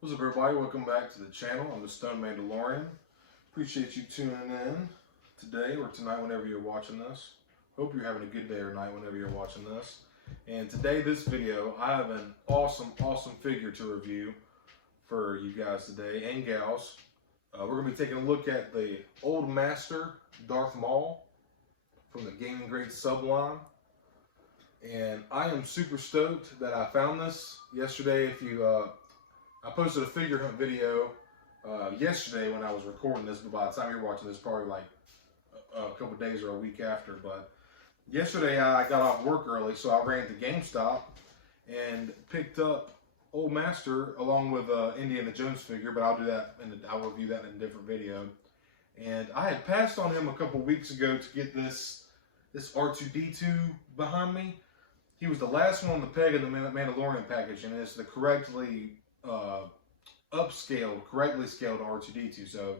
What's up, everybody? Welcome back to the channel. I'm the Stone Mandalorian. Appreciate you tuning in today or tonight whenever you're watching this. Hope you're having a good day or night whenever you're watching this. And today, this video, I have an awesome figure to review for you guys today and gals. We're going to be taking a look at the Old Master Darth Maul from the Gaming Grade subline. And I am super stoked that I found this yesterday. I posted a figure hunt video yesterday when I was recording this, but by the time you're watching this, probably like a couple days or a week after. But yesterday I got off work early, so I ran to GameStop and picked up Old Master along with Indiana Jones figure, but I'll do that and I'll review that in a different video. And I had passed on him a couple weeks ago to get this R2-D2 behind me. He was the last one on the peg of the Mandalorian package, and it's the correctly correctly scaled R2-D2. So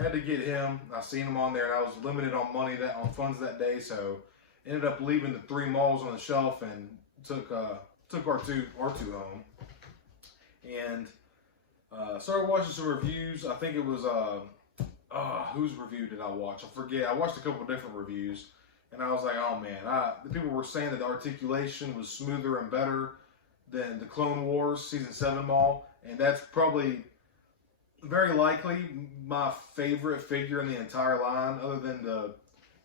had to get him. I seen him on there, and I was limited on funds that day, so ended up leaving the 3 Mauls on the shelf and took R2 home. And started watching some reviews. I think it was whose review did I watch? I forget. I watched a couple of different reviews, and I was like, oh man, the people were saying that the articulation was smoother and better than the Clone Wars Season 7 Maul, and that's probably very likely my favorite figure in the entire line, other than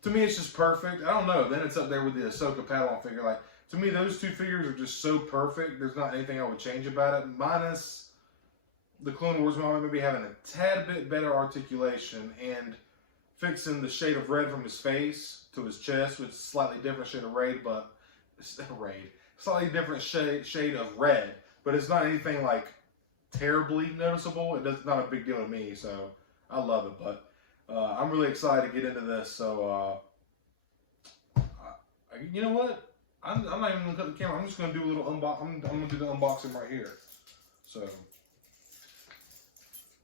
to me it's just perfect. I don't know, then it's up there with the Ahsoka Padawan figure. Like, to me those two figures are just so perfect, there's not anything I would change about it, minus the Clone Wars Maul maybe having a tad bit better articulation and fixing the shade of red from his face to his chest, which is a slightly different shade of slightly different shade of red, but it's not anything like terribly noticeable. It's not a big deal to me, so I love it. But I'm really excited to get into this. So you know what? I'm not even gonna cut the camera. I'm just gonna do a little unbox. I'm gonna do the unboxing right here. So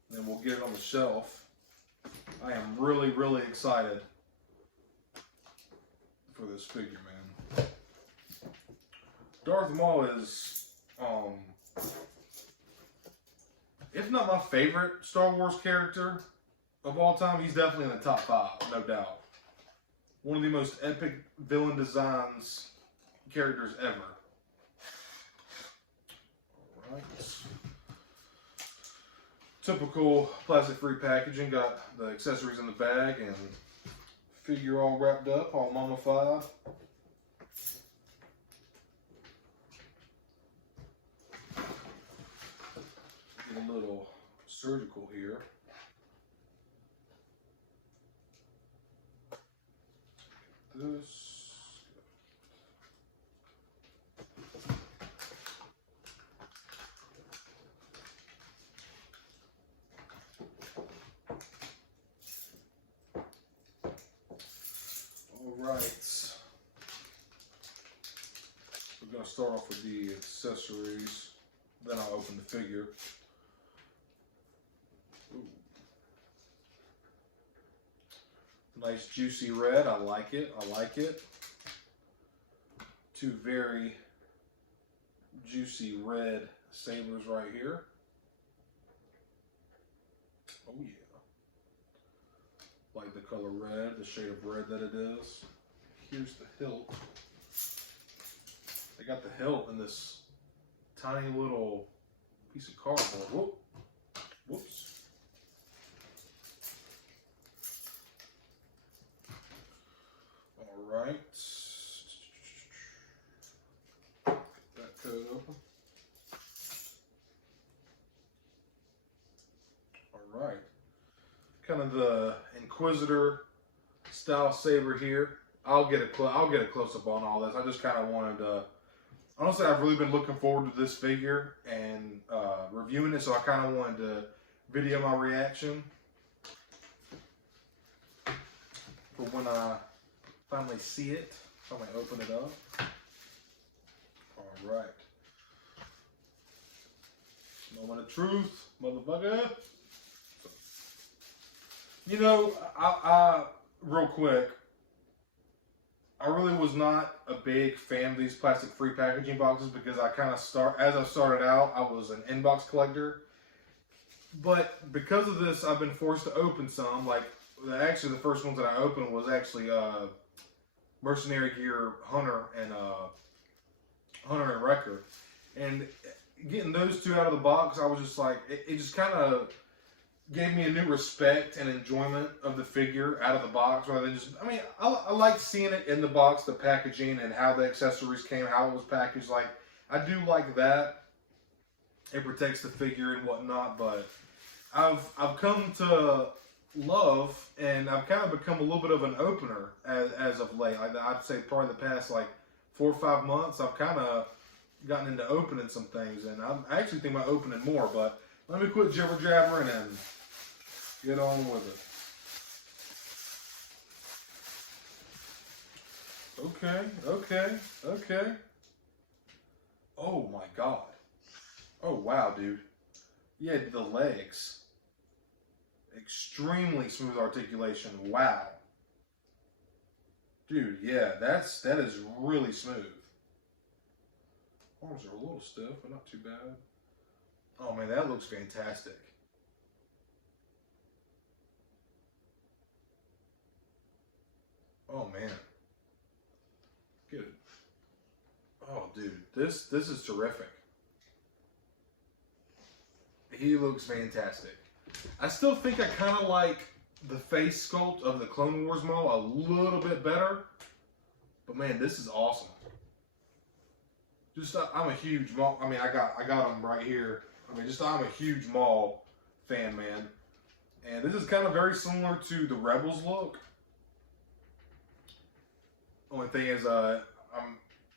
then we'll get it on the shelf. I am really excited for this figure, man. Darth Maul is, if not my favorite Star Wars character of all time, he's definitely in the top 5, no doubt. One of the most epic villain designs characters ever. Alright. Typical plastic-free packaging, got the accessories in the bag and figure all wrapped up, all mummified. Get a little surgical here. This. Alright, we're going to start off with the accessories, then I'll open the figure. Ooh. Nice juicy red, I like it, Two very juicy red sabers right here. Oh yeah. Like the color red, the shade of red that it is. Here's the hilt. They got the hilt in this tiny little piece of cardboard. Whoops. All right. Get that code open. All right. Kind of the Inquisitor style saber here. I'll get a close up on all this. I just kind of wanted to. Honestly, I've really been looking forward to this figure and reviewing it, so I kind of wanted to video my reaction for when I finally see it. Finally open it up. All right. Moment of truth, motherfucker. You know, I real quick, I really was not a big fan of these plastic-free packaging boxes because I kind of as I started out, I was an inbox collector, But because of this, I've been forced to open some. Like, actually, the first ones that I opened was actually Mercenary Gear Hunter and Wrecker. And getting those two out of the box, I was just like, it just kind of gave me a new respect and enjoyment of the figure out of the box rather than just, I mean, I like seeing it in the box, the packaging and how the accessories came, how it was packaged. Like, I do like that. It protects the figure and whatnot, but I've come to love, and I've kind of become a little bit of an opener as of late. I'd say probably the past like 4 or 5 months, I've kind of gotten into opening some things, and I actually think about opening more, but let me quit jibber jabbering and get on with it. Okay. Oh my God. Oh wow, dude. Yeah, the legs. Extremely smooth articulation. Wow. Dude, yeah, that is really smooth. Arms are a little stiff, but not too bad. Oh man, that looks fantastic. Oh man. Good. Oh dude, this is terrific. He looks fantastic. I still think I kind of like the face sculpt of the Clone Wars Maul a little bit better. But man, this is awesome. Just I'm a huge Maul. I mean, I got him right here. I mean, I'm a huge Maul fan, man. And this is kind of very similar to the Rebels look. Only thing is,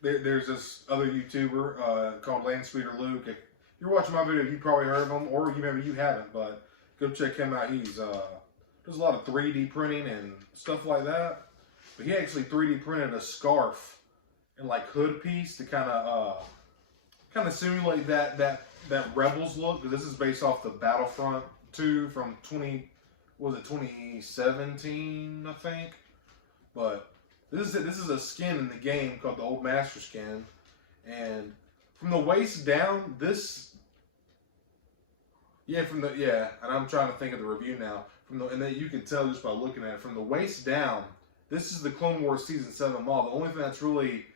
there's this other YouTuber called Landspeeder Luke. If you're watching my video, you probably heard of him, or maybe you haven't, but go check him out. He's does a lot of 3D printing and stuff like that. But he actually 3D printed a scarf and like hood piece to kind of simulate that Rebels look. Because this is based off the Battlefront 2 from 2017, I think. But this is a skin in the game called the Old Master skin, and from the waist down, and I'm trying to think of the review now. And then you can tell just by looking at it, from the waist down, this is the Clone Wars Season 7 Maul. The only thing that's really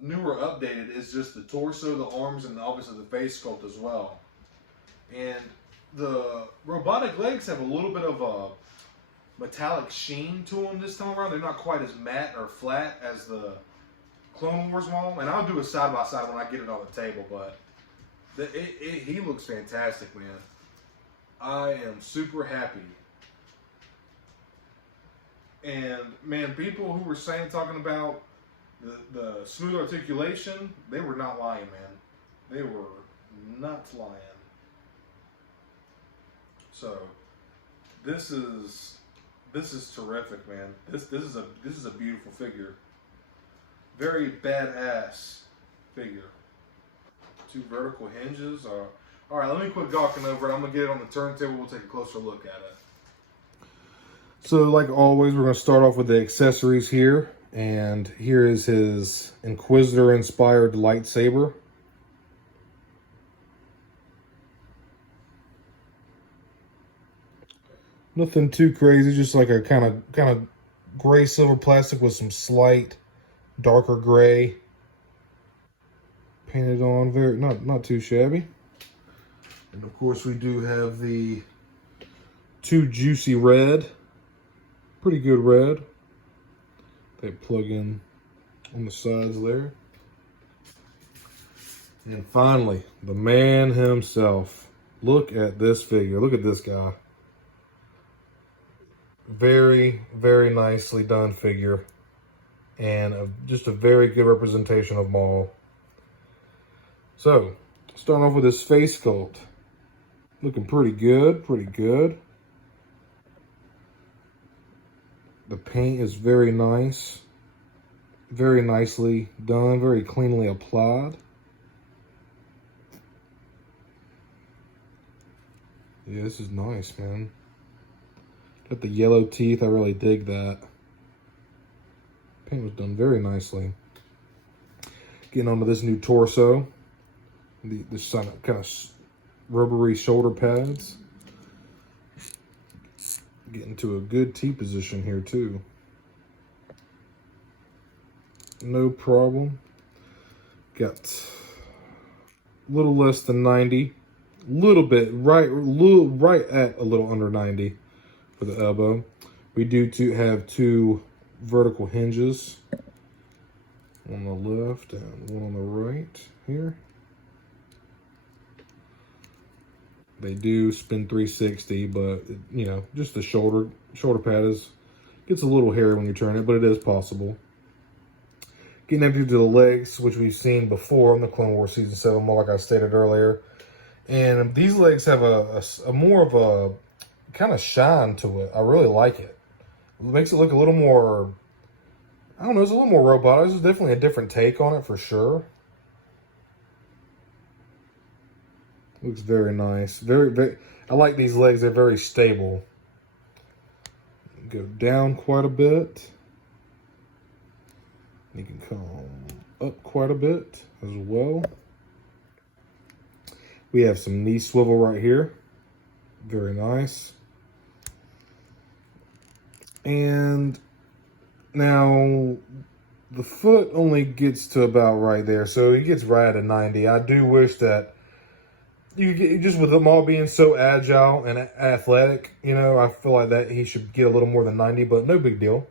new or updated is just the torso, the arms, and obviously the face sculpt as well. And the robotic legs have a little bit of a metallic sheen to them this time around. They're not quite as matte or flat as the Clone Wars Maul. And I'll do a side-by-side when I get it on the table, but he looks fantastic, man. I am super happy. And man, people who were talking about the smooth articulation, they were not lying, man. They were not lying. So this is terrific, man. This is a beautiful figure. Very badass figure. 2 vertical hinges. All right, let me quit gawking over it. I'm gonna get it on the turntable. We'll take a closer look at it. So, like always, we're gonna start off with the accessories here, and here is his Inquisitor-inspired lightsaber. Nothing too crazy, just like a kind of gray silver plastic with some slight darker gray painted on. Very not too shabby. And of course we do have the 2 juicy red, pretty good red. They plug in on the sides there. And finally, the man himself. Look at this figure. Look at this guy. Very, very nicely done figure. And just a very good representation of Maul. So, starting off with his face sculpt. Looking pretty good, The paint is very nice. Very nicely done, very cleanly applied. Yeah, this is nice, man. Got the yellow teeth, I really dig that. Paint was done very nicely. Getting onto this new torso. This kind of rubbery shoulder pads. Get into a good T position here too. No problem. Got a little less than 90. Little bit, right at a little under 90 for the elbow. We do have two vertical hinges on the left and one on the right here. They do spin 360, but you know, just the shoulder pad gets a little hairy when you turn it, but it is possible. Getting empty to the legs, which we've seen before on the Clone Wars Season 7, more like I stated earlier. And these legs have a more of a kind of shine to it. I really like it. It makes it look a little more, I don't know, it's a little more robotic. It's definitely a different take on it for sure. Looks very nice. Very, I like these legs. They're very stable. Go down quite a bit. You can come up quite a bit as well. We have some knee swivel right here. Very nice. And now the foot only gets to about right there. So it gets right at 90. I do wish that you get, just with them all being so agile and athletic, you know, I feel like that he should get a little more than 90, but no big deal.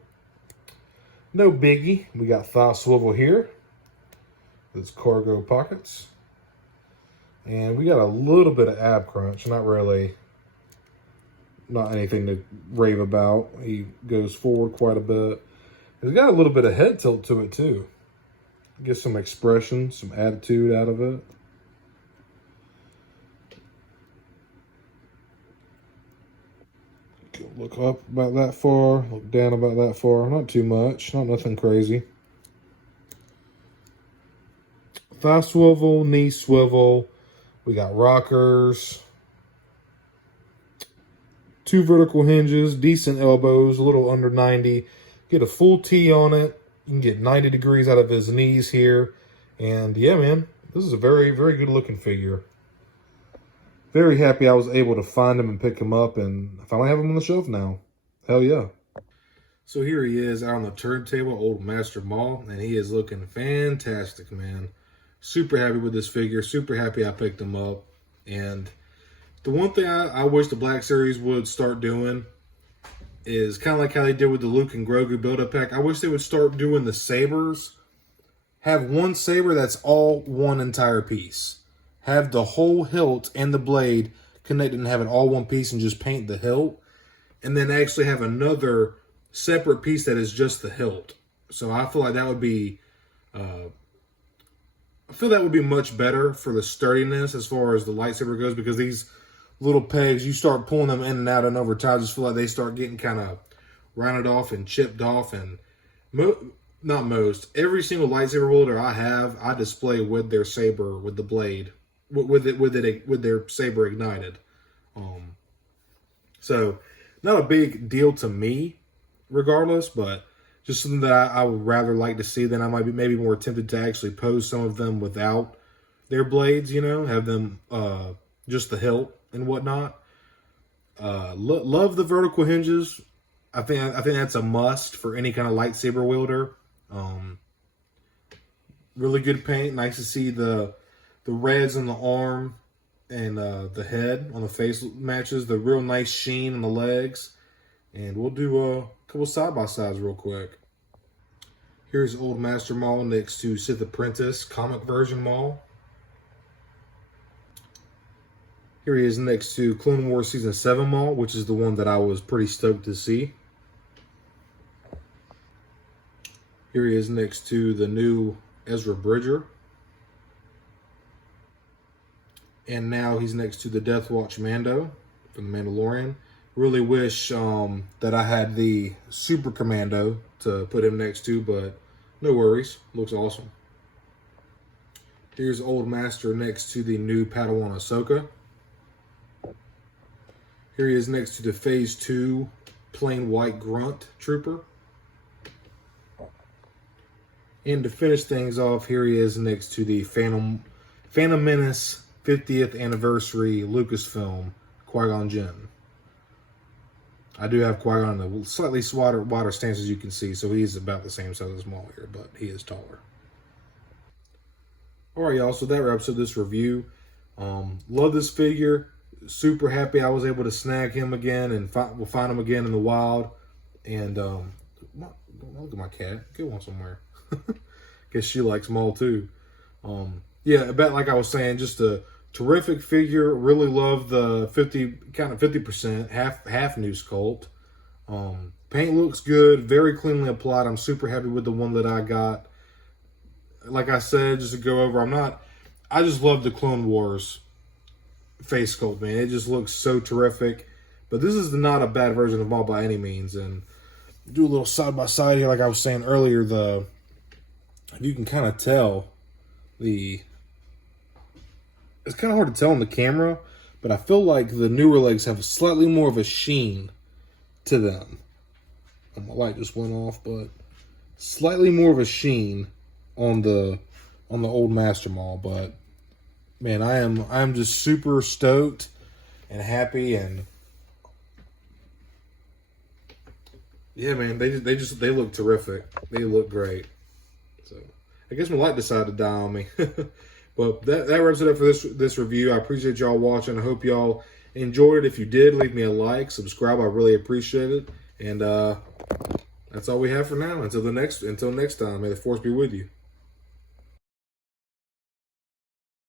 No biggie. We got thigh swivel here. There's cargo pockets. And we got a little bit of ab crunch. Not really. Not anything to rave about. He goes forward quite a bit. He's got a little bit of head tilt to it too. Get some expression, some attitude out of it. Look up about that far, look down about that far. Not too much, not nothing crazy. Thigh swivel, knee swivel. We got rockers. Two vertical hinges, decent elbows, a little under 90. Get a full T on it. You can get 90 degrees out of his knees here. And yeah, man, this is a very, very good looking figure. Very happy I was able to find him and pick him up, and I finally have him on the shelf now. Hell yeah. So here he is out on the turntable, Old Master Maul, and he is looking fantastic, man. Super happy with this figure. Super happy I picked him up. And the one thing I wish the Black Series would start doing is kind of like how they did with the Luke and Grogu build-up pack. I wish they would start doing the sabers. Have one saber that's all one entire piece. Have the whole hilt and the blade connected and have it all one piece and just paint the hilt. And then actually have another separate piece that is just the hilt. So I feel like that would be, much better for the sturdiness as far as the lightsaber goes, because these little pegs, you start pulling them in and out, and over time, I just feel like they start getting kind of rounded off and chipped off. And every single lightsaber wielder I have, I display with their saber, with the blade. With their saber ignited. So not a big deal to me regardless, but just something that I would rather like to see. Then I might be maybe more tempted to actually pose some of them without their blades, you know, have them just the hilt and whatnot. Love the vertical hinges. I think that's a must for any kind of lightsaber wielder. Really good paint. Nice to see the reds on the arm and the head on the face matches. The real nice sheen on the legs. And we'll do a couple side-by-sides real quick. Here's Old Master Maul next to Sith Apprentice comic version Maul. Here he is next to Clone Wars Season 7 Maul, which is the one that I was pretty stoked to see. Here he is next to the new Ezra Bridger. And now he's next to the Death Watch Mando from the Mandalorian. Really wish that I had the Super Commando to put him next to, but no worries. Looks awesome. Here's Old Master next to the new Padawan Ahsoka. Here he is next to the Phase 2 plain white grunt trooper. And to finish things off, here he is next to the Phantom Menace 50th anniversary Lucasfilm Qui-Gon Jinn. I do have Qui-Gon in a slightly wider stance, as you can see, so he's about the same size as Maul here, but he is taller. Alright, y'all, so that wraps up this review. Love this figure. Super happy I was able to snag him again, and we'll find him again in the wild. And look at my cat. Get one somewhere. Guess she likes Maul too. Yeah, about like I was saying, just a terrific figure. Really love the 50% half new sculpt. Paint looks good, very cleanly applied. I'm super happy with the one that I got. Like I said, just to go over, I just love the Clone Wars face sculpt, man. It just looks so terrific. But this is not a bad version of Maul by any means. And do a little side by side here, like I was saying earlier. You can kind of tell it's kind of hard to tell on the camera, but I feel like the newer legs have slightly more of a sheen to them. My light just went off, but slightly more of a sheen on the Old Master Maul. But man, I am just super stoked and happy, and yeah, man, they look terrific. They look great. So I guess my light decided to die on me. But that wraps it up for this review. I appreciate y'all watching. I hope y'all enjoyed it. If you did, leave me a like, subscribe. I really appreciate it. And that's all we have for now. Until next time, may the Force be with you.